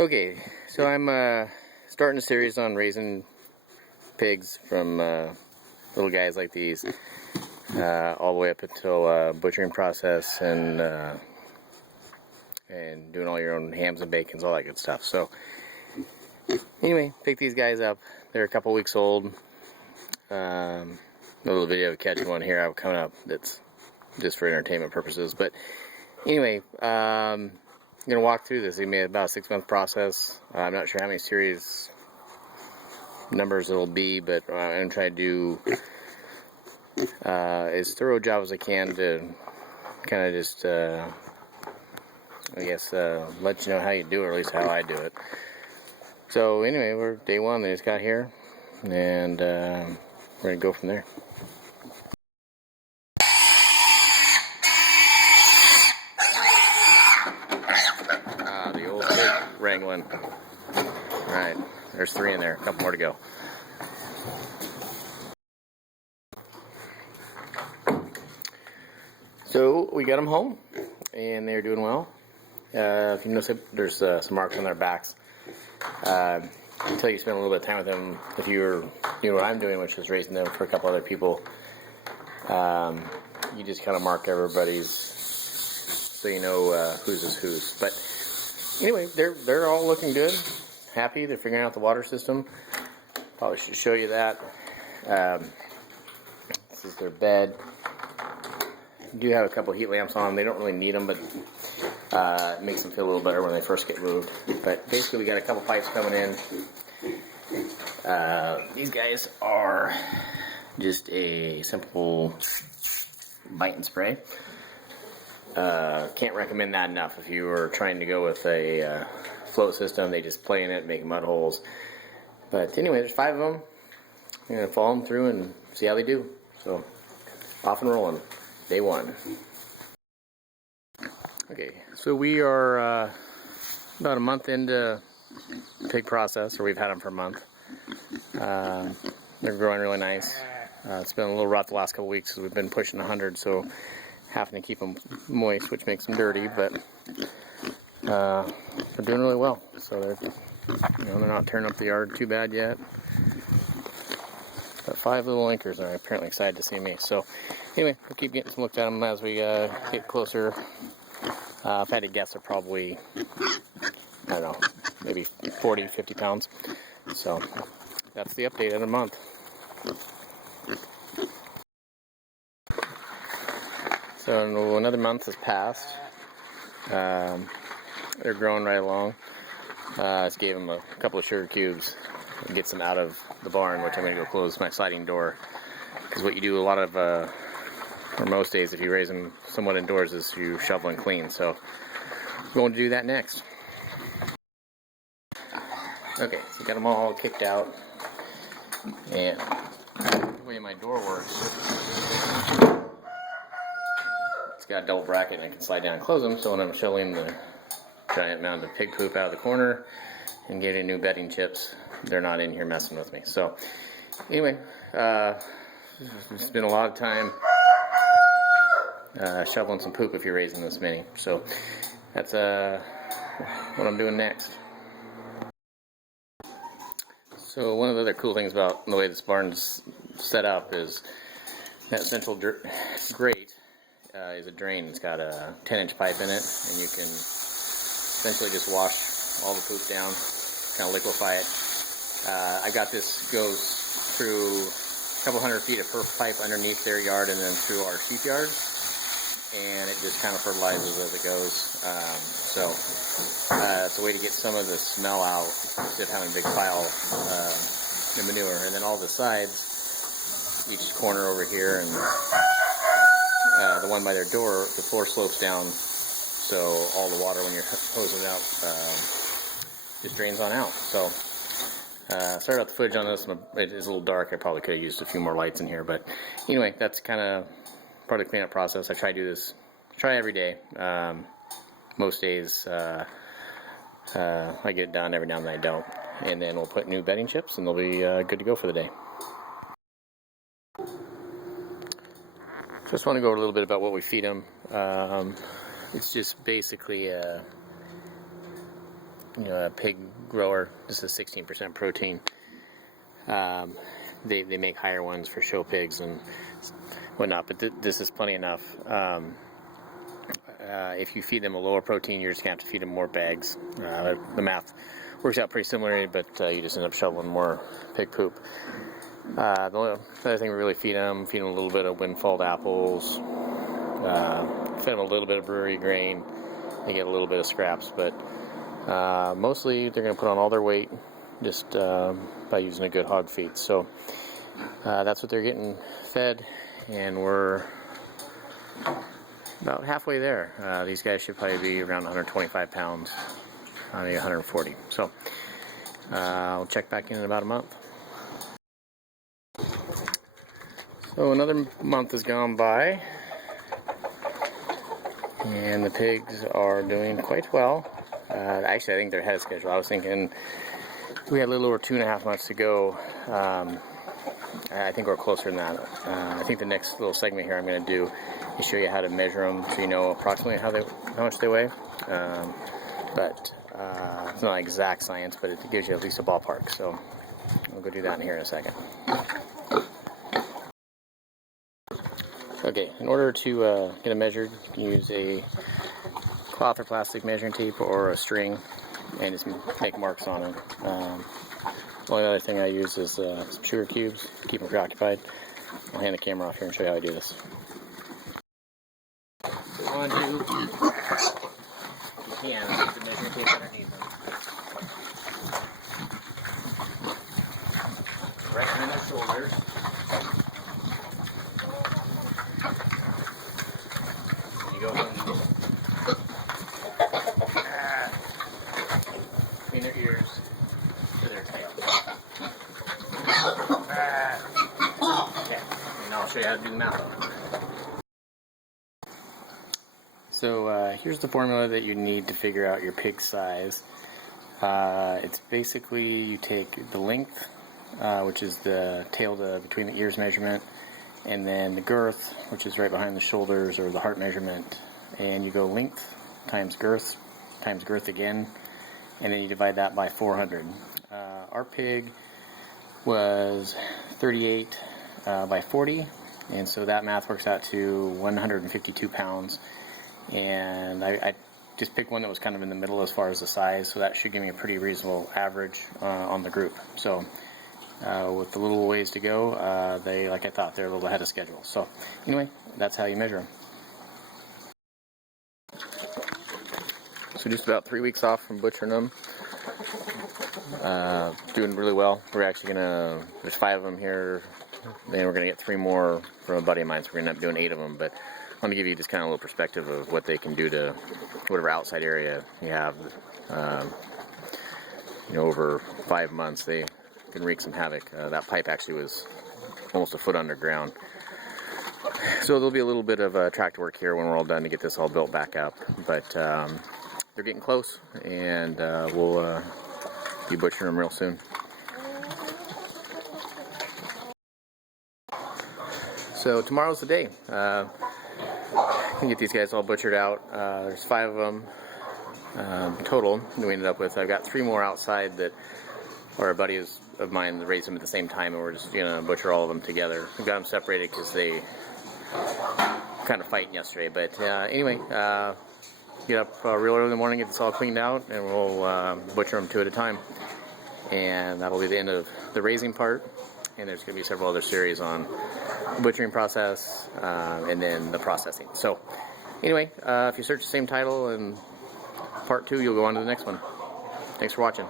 Okay, so I'm starting a series on raising pigs from little guys like these all the way up until butchering process and doing all your own hams and bacons, all that good stuff. So anyway, pick these guys up. They're a couple weeks old. A little video of catching one here out coming up that's just for entertainment purposes. But anyway, I'm gonna walk through this. It may be about a 6-month process. I'm not sure how many series numbers it'll be, but I'm gonna try to do as thorough a job as I can to kind of just I guess let you know how you do it, or at least how I do it. So anyway, we're day one. They just got here, and we're gonna go from there. The old pig wrangling. Alright, there's 3 in there, a couple more to go. So we got them home, and they're doing well. If you notice, there's some marks on their backs. Until you spend a little bit of time with them, if you're doing what I'm doing, which is raising them for a couple other people, you just kind of mark everybody's so you know whose is whose. But anyway, they're all looking good, happy. They're figuring out the water system. Probably should show you that. This is their bed. Do have a couple heat lamps on. They don't really need them, but it makes them feel a little better when they first get moved. But basically, we got a couple pipes coming in. These guys are just a simple bite and spray. Can't recommend that enough. If you were trying to go with a float system, they just play in it, make mud holes. But anyway, there's 5 of them. I'm gonna follow them through and see how they do. So off and rolling. Day 1. Okay, so we are about a month into the pig process, or we've had them for a month. They're growing really nice. It's been a little rough the last couple weeks because we've been pushing 100, so having to keep them moist, which makes them dirty, but they're doing really well. So they're not tearing up the yard too bad yet. Got 5 little anchors are apparently excited to see me. So anyway, we'll keep getting some looks at them as we get closer. If I had to guess, they're probably, I don't know, maybe 40, 50 pounds. So that's the update in a month. So another month has passed. They're growing right along. Just gave them a couple of sugar cubes. It gets them out of the barn, which I'm going to go close my sliding door. Because what you do a lot of, or most days, if you raise them somewhat indoors, is you shovel and clean. So we're going to do that next. Okay, so got them all kicked out. And the way my door works, it's got a double bracket and I can slide down and close them. So when I'm shoveling the giant mound of pig poop out of the corner and getting new bedding chips, they're not in here messing with me. So anyway, it's been a lot of time shoveling some poop if you're raising this many. So that's what I'm doing next. So one of the other cool things about the way this barn's set up is that central grate is a drain. It's got a 10-inch pipe in it, and you can essentially just wash all the poop down, kind of liquefy it. I got this goes through a couple hundred feet of perf pipe underneath their yard and then through our sheep yard, and it just kind of fertilizes as it goes. It's a way to get some of the smell out instead of having a big pile of manure. And then all the sides, each corner over here and the one by their door, the floor slopes down, so all the water when you're hosing out just drains on out. So sorry about the footage on this. It is a little dark. I probably could have used a few more lights in here, but anyway, that's kind of part of the cleanup process. I try to do this, every day. Most days I get it done, every now and then I don't. And then we'll put new bedding chips and they'll be good to go for the day. Just want to go over a little bit about what we feed them. It's just basically a pig grower, this is 16% protein. They make higher ones for show pigs and whatnot, but this is plenty enough. If you feed them a lower protein, you're just gonna have to feed them more bags. The math works out pretty similarly, but you just end up shoveling more pig poop. The other thing we really feed them a little bit of windfalled apples, feed them a little bit of brewery grain. They get a little bit of scraps, but mostly they're going to put on all their weight just by using a good hog feed. So that's what they're getting fed, and we're about halfway there. These guys should probably be around 125 pounds, maybe 140. So I'll check back in about a month. So another month has gone by, and the pigs are doing quite well. Actually, I think they're ahead of schedule. I was thinking we had a little over 2.5 months to go. I think we're closer than that. I think the next little segment here I'm going to do is show you how to measure them, so you know approximately how much they weigh. But it's not exact science, but it gives you at least a ballpark. So we'll go do that in here in a second. Okay, in order to get them measured, you can use a cloth or plastic measuring tape or a string and just make marks on it. The only other thing I use is some sugar cubes to keep them preoccupied. I'll hand the camera off here and show you how I do this. 1, 2, you can put the measuring tape underneath them. Right under their shoulders. You go between their ears to their tail. Okay, and I'll show you how to do the mouth. So here's the formula that you need to figure out your pig size. It's basically you take the length, which is the tail to between the ears measurement, and then the girth, which is right behind the shoulders, or the heart measurement, and you go length times girth again, and then you divide that by 400. Our pig was 38 by 40, and so that math works out to 152 pounds. And I just picked one that was kind of in the middle as far as the size, so that should give me a pretty reasonable average on the group. So with the little ways to go, they, like I thought, they're a little ahead of schedule. So anyway, that's how you measure them. So just about 3 weeks off from butchering them. Doing really well. We're actually there's 5 of them here, then we're gonna get 3 more from a buddy of mine, so we're gonna end up doing 8 of them. But I want to give you just kind of a little perspective of what they can do to whatever outside area you have. Over 5 months, they can wreak some havoc. That pipe actually was almost a foot underground. So there'll be a little bit of tractor work here when we're all done to get this all built back up. But they're getting close, and we'll be butchering them real soon. So tomorrow's the day. We can get these guys all butchered out. There's 5 of them total that we ended up with. I've got 3 more outside that are buddies of mine that raised them at the same time, and we're just gonna butcher all of them together. We got them separated because they kind of fighting yesterday. But anyway, get up real early in the morning, get this all cleaned out, and we'll butcher them 2 at a time. And that'll be the end of the raising part. And there's going to be several other series on the butchering process and then the processing. So anyway, if you search the same title and part 2, you'll go on to the next one. Thanks for watching.